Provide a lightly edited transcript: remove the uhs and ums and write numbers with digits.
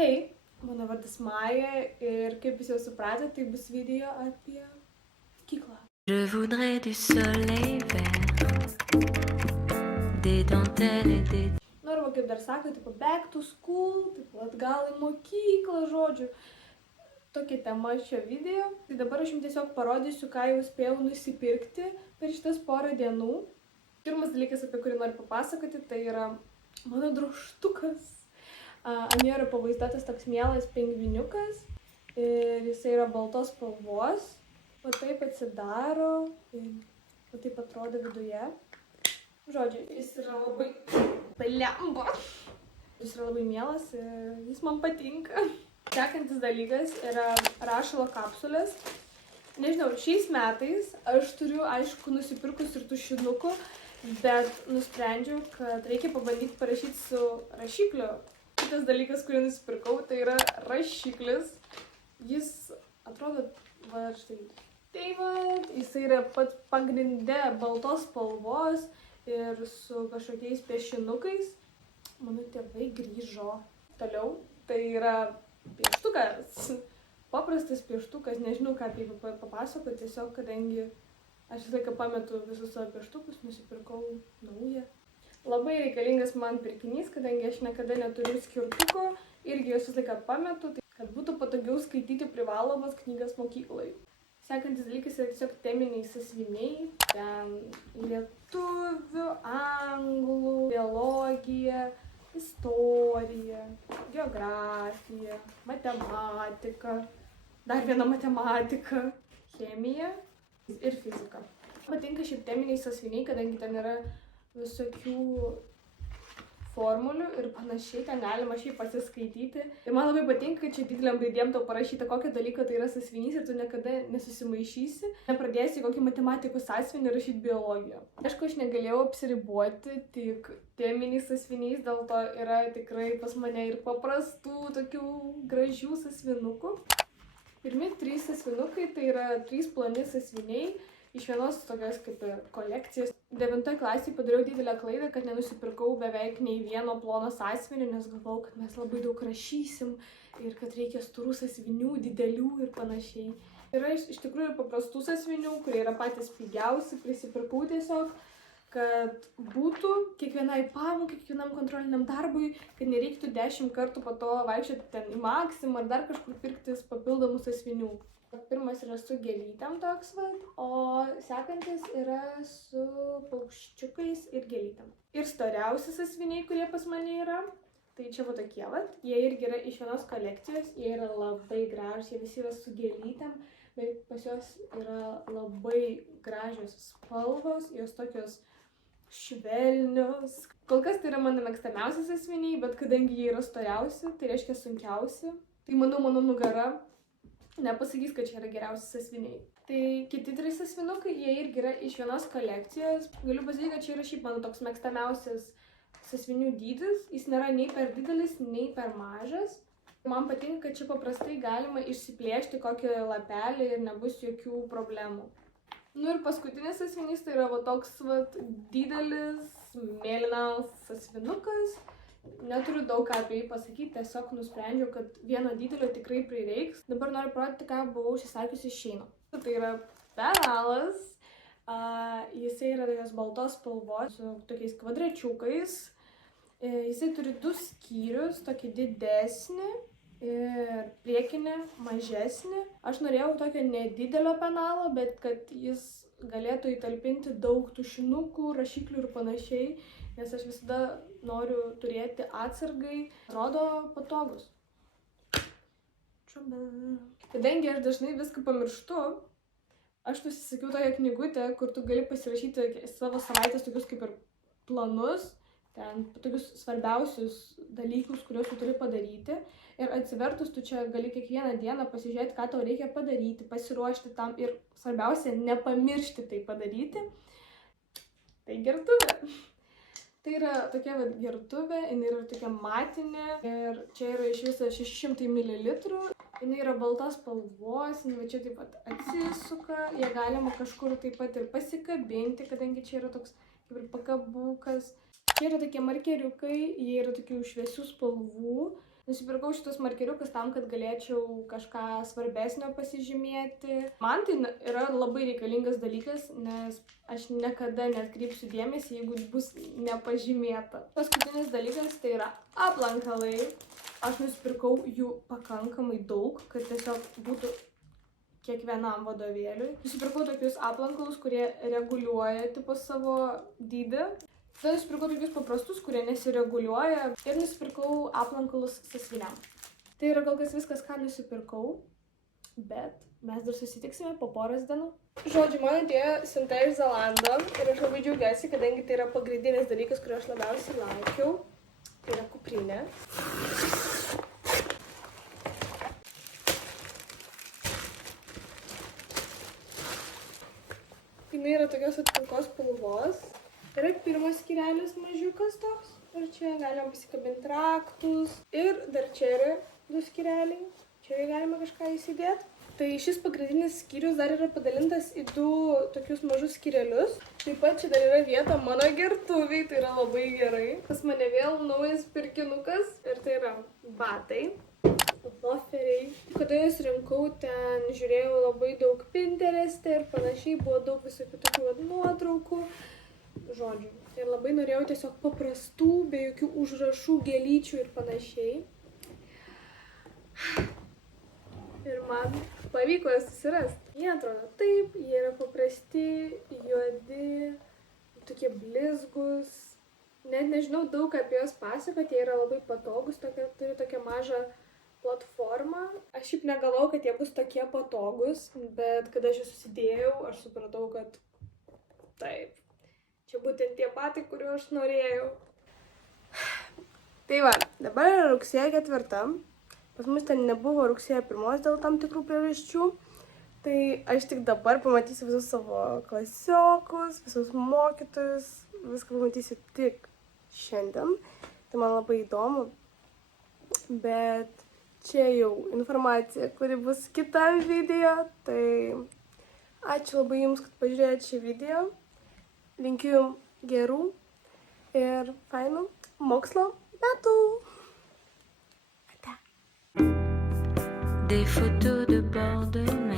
Hei, mano vardas Maja ir kaip jūs jau supratote, tai bus video apie mokyklą. Je voudrais du soleil vert, des dentelles et des... Nu, arba kaip dar sako, tipo back to school, tipo atgal į mokyklą, žodžiu. Tokia tema šio video. Tai dabar aš jums tiesiog parodysiu, ką jau spėjau nusipirkti per šitas porą dienų. Pirmas dalykas, apie kurį noriu papasakoti, tai yra mano drožtukas. Ant jo yra pavaizduotas toks mielas pingviniukas ir jisai yra baltos spalvos. O taip atsidaro ir o taip atrodo viduje. Žodžiu, jis yra labai palemba. Jis yra labai mielas ir jis man patinka. Sekantis dalykas yra rašalo kapsulės. Nežinau, šiais metais aš turiu, aišku, nusipirkus ir tušinukų, bet nusprendžiau, kad reikia pabandyti parašyti su rašikliu. Kitas dalykas, kurį nusipirkau, tai yra rašiklis. Jis atrodo, va štai. Tai va, jisai yra pat pagrinde baltos spalvos ir su kažkokiais piešinukais. Mano tėvai grįžo. Toliau, tai yra pieštukas. Paprastas pieštukas, nežinau ką apie jį papasakoti, tiesiog kadangi aš visą laiką pametu visus savo pieštukus, nusipirkau naują. Labai reikalingas man pirkinys, kadangi aš niekada neturiu skirtuko, irgi jos visą laiką pametu, tai kad būtų patogiau skaityti privalomas knygas mokyklai. Sekantis dalykas yra tiesiog teminiai sąsiuviniai, ten lietuvių, anglų, biologija, istorija, geografija, matematika, dar viena matematika, chemija ir fizika. Patinka šiaip teminiai sąsiuviniai, kadangi ten yra visokių formulių ir panašiai, ten galima šiaip pasiskaityti. Ir man labai patinka, kad čia dideliam raidėm tau parašyta, kokio dalyko tai yra sąsiuvinys ir tu niekada nesusimaišysi. Nepradėsi kokį matematikos sąsiuvinį rašyti biologiją. Aišku, aš negalėjau apsiriboti tik teminiais sąsiuviniais, dėl to yra tikrai pas mane ir paprastų tokių gražių sąsiuvinukų. Pirmi 3 sąsiuvinukai tai yra 3 ploni sąsiuviniai. Iš vienos tokios kaip ir kolekcijos. 9 klasėje padariau didelę klaidą, kad nenusipirkau beveik nei vieno plono sąsiuvinio, nes galvojau, kad mes labai daug rašysim ir kad reikia storų sąsiuvinių, didelių ir panašiai. Yra iš tikrųjų paprastų sąsiuvinių, kurie yra patys pigiausi, prisipirkau tiesiog, kad būtų kiekvienai pamokai, kiekvienam kontroliniam darbui, kad nereiktų 10 kartų po to vaikščioti ten į Maxim ar dar kažkur pirktis papildomų sąsiuvinių. Pirmas yra su gėlytėm toks, o sekantis yra su paukščiukais ir gėlytėm. Ir storiausi sąsiuviniai, kurie pas mane yra, tai čia va tokie, jie irgi yra iš vienos kolekcijos, jie yra labai gražūs, jie visi yra su gėlytėm, bet pas juos yra labai gražios spalvos, jos tokios švelnios. Kol kas tai yra mano mėgstamiausi sąsiuviniai, bet kadangi jie yra storiausi, tai reiškia sunkiausi, tai manau mano nugara nepasakys, kad čia yra geriausi sąsiuviniai. Tai kiti 3 sąsiuvinukai, jie irgi yra iš vienos kolekcijos. Galiu pasakyti, kad čia yra šiaip mano toks mėgstamiausias sąsiuvinių dydis. Jis nėra nei per didelis, nei per mažas. Man patinka, kad čia paprastai galima išsiplėšti kokį lapelį ir nebus jokių problemų. Nu ir paskutinis sąsiuvinys tai yra toks didelis, mėlynas sąsiuvinukas. Neturiu daug ką apie jį pasakyti, tiesiog nusprendžiau, kad vieno didelio tikrai prireiks. Dabar noriu parodyti, ką buvau užsisakiusi iš Sheino. Tai yra penalas, jisai yra tokios baltos spalvos su tokiais kvadračiukais. Jisai turi 2 skyrius, tokį didesnį ir priekinį mažesnį. Aš norėjau tokio nedidelio penalo, bet kad jis galėtų įtalpinti daug tušinukų, rašiklių ir panašiai, nes aš visada noriu turėti atsargai, atrodo patogus. Kadangi aš dažnai viską pamirštu, aš nusisakiau tokią knygutę, kur tu gali pasirašyti savo savaitės tokius kaip ir planus, ten tokius svarbiausius dalykus, kuriuos tu turi padaryti. Ir atsivertus, tu čia gali kiekvieną dieną pasižiūrėti, ką tau reikia padaryti, pasiruošti tam ir svarbiausia, nepamiršti tai padaryti. Tai gertuvė. Tai yra tokia gertuvė, jinai yra tokia matinė ir čia yra iš viso 600 ml. Jinai yra baltos spalvos, jinai čia taip pat atsisuka, ją galima kažkur taip pat ir pasikabinti, kadangi čia yra toks kaip ir pakabukas. Čia yra tokie markeriukai, jie yra tokių šviesių spalvų. Nusipirkau šitus markeriukus tam, kad galėčiau kažką svarbesnio pasižymėti. Man tai yra labai reikalingas dalykas, nes aš niekada neatkreipsiu dėmesį, jeigu bus nepažymėta. Paskutinis dalykas tai yra aplankalai. Aš nusipirkau jų pakankamai daug, kad tiesiog būtų kiekvienam vadovėliui. Nusipirkau tokius aplankalus, kurie reguliuoja tipo savo dydį. Tada nusipirkau tokius paprastus, kurie nesireguliuoja. Ir nusipirkau aplankalus sąsiuviniam. Tai yra kol kas viskas, ką nusipirkau. Bet mes dar susitiksime po poros dienų. Žodžiu, man atėjo siunta iš Zalando ir aš labai džiaugiuosi, kadangi tai yra pagrindinis dalykas, kurio aš labiausiai laukiau. Tai yra kuprinė. Jinai yra tokios pilkos spalvos. Yra pirmas skyrelis mažiukas toks. Ir čia galima pasikabinti raktus. Ir dar čia yra 2 skyreliai. Čia galima kažką įsidėti. Tai šis pagrindinis skyrius dar yra padalintas į 2 tokius mažus skyrelius. Taip pat čia dar yra vieta mano gertuviai. Tai yra labai gerai. Pas mane vėl naujas pirkinukas. Ir tai yra batai. Loferiai. Kada juos rinkau, ten žiūrėjau labai daug Pinterest'e ir panašiai, buvo daug visokių tokių nuotraukų, žodžių. Ir labai norėjau tiesiog paprastų, be jokių užrašų, gėlyčių ir panašiai. Ir man pavyko jas susirasti. Jie atrodo taip, jie yra paprasti, juodi, tokie blizgus. Net nežinau daug apie juos pasakoti, jie yra labai patogus, turi tokią mažą platformą. Aš šiaip negalvojau, kad jie bus tokie patogus, bet kada aš juos susidėjau, aš supratau, kad taip, čia būtent tie batai, kuriuo aš norėjau. Tai va, dabar yra rugsėjo 4. Pas mus ten nebuvo rugsėjo 1 dėl tam tikrų priežasčių. Tai aš tik dabar pamatysiu visus savo klasiokus, visus mokytojus, viską pamatysiu tik šiandien. Tai man labai įdomu, bet čia jau informacija, kuri bus kitam video, tai ačiū labai jums, kad pažiūrėjote šį video. Linkiu jums gerų ir fainų mokslo metų. Ate. Des photos de bord de mer.